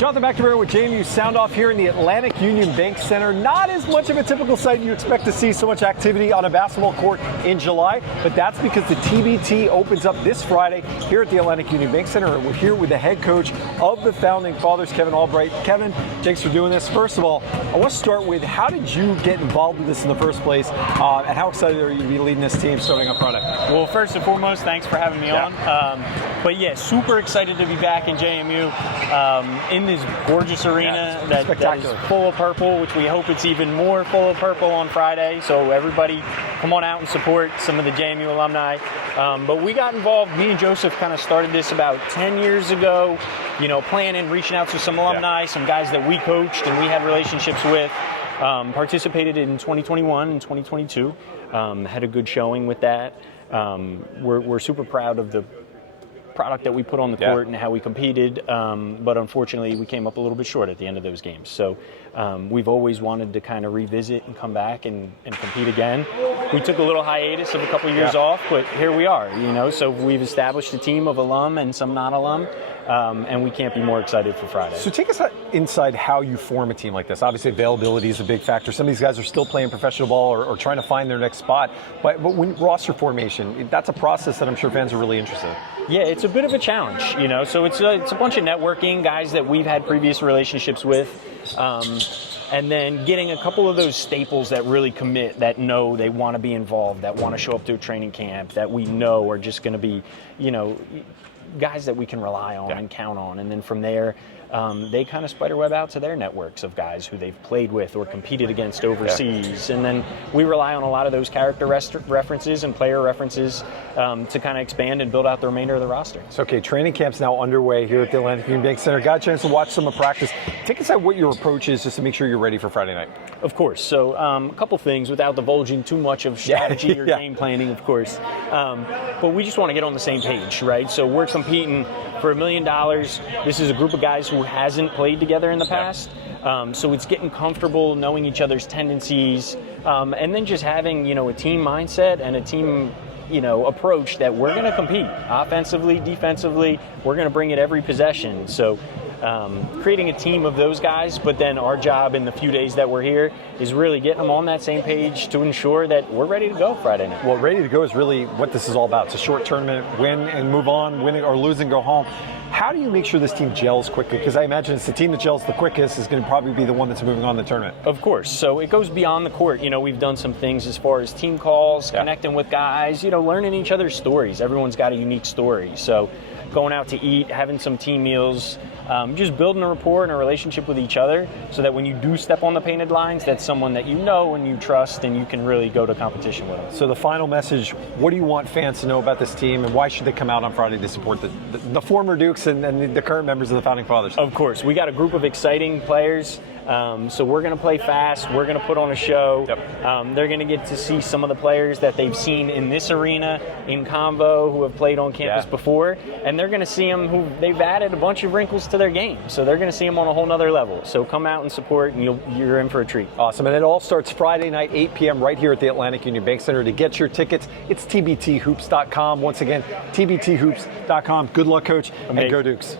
Jonathan McNamara with JMU Sound Off here in the Atlantic Union Bank Center. Not as much of a typical site you expect to see so much activity on a basketball court in July, but that's because the TBT opens up this Friday here at the Atlantic Union Bank Center. And we're here with the head coach of the Founding Fathers, Kevin Albright. Kevin, thanks for doing this. First of all, I want to start with how did you get involved with this in the first place, and how excited are you to be leading this team starting on Friday? Well, first and foremost, thanks for having me on. But yeah, super excited to be back in JMU in this gorgeous arena that is full of purple, which we hope it's even more full of purple on Friday. So everybody come on out and support some of the JMU alumni. But we got involved, me and Joseph kind of started this about 10 years ago, you know, planning, reaching out to some alumni, some guys that we coached and we had relationships with. Participated in 2021 and 2022, had a good showing with that. We're super proud of the product that we put on the court and how we competed, but unfortunately we came up a little bit short at the end of those games. So we've always wanted to kind of revisit and come back and compete again. We took a little hiatus of a couple of years off, but here we are, you know, so we've established a team of alum and some non-alum. And we can't be more excited for Friday. So take us inside how you form a team like this. Obviously, availability is a big factor. Some of these guys are still playing professional ball or trying to find their next spot. But when roster formation, that's a process that I'm sure fans are really interested in. Yeah, it's a bit of a challenge, you know. So it's a bunch of networking, guys that we've had previous relationships with. And then getting a couple of those staples that really commit, that know they want to be involved, that want to show up to a training camp, that we know are just going to be, you know, guys that we can rely on and count on. And then from there, they kind of spiderweb out to their networks of guys who they've played with or competed against overseas. And then we rely on a lot of those character references and player references to kind of expand and build out the remainder of the roster. So, okay, training camp's now underway here at the Atlantic Union Bank Center. Got a chance to watch some of practice. Take us out what your approach is just to make sure you're ready for Friday night. Of course. So a couple things without divulging too much of strategy or game planning, of course. But we just want to get on the same page, right? So we're competing for $1 million. This is a group of guys who hasn't played together in the past. So it's getting comfortable, knowing each other's tendencies, and then just having, you know, a team mindset and a team, you know, approach that we're going to compete offensively, defensively. We're going to bring it every possession. So creating a team of those guys, but then our job in the few days that we're here is really getting them on that same page to ensure that we're ready to go Friday night. Well, ready to go is really what this is all about. It's a short tournament, win and move on, win or lose and go home. How do you make sure this team gels quickly? Because I imagine it's the team that gels the quickest is going to probably be the one that's moving on in the tournament. Of course. So it goes beyond the court. You know, we've done some things as far as team calls, connecting with guys, you know, learning each other's stories. Everyone's got a unique story. So going out to eat, having some team meals, just building a rapport and a relationship with each other so that when you do step on the painted lines, that's someone that you know and you trust and you can really go to competition with them. So the final message, what do you want fans to know about this team and why should they come out on Friday to support the former Dukes and the current members of the Founding Fathers? Of course. We got a group of exciting players. So we're going to play fast. We're going to put on a show. They're going to get to see some of the players that they've seen in this arena, in Convo, who have played on campus before. And they're going to see them who they've added a bunch of wrinkles to their game. So they're going to see them on a whole nother level. So come out and support, and you're in for a treat. Awesome. And it all starts Friday night, 8 p.m. right here at the Atlantic Union Bank Center. To get your tickets, it's tbthoops.com. Once again, tbthoops.com. Good luck, Coach, and go Dukes.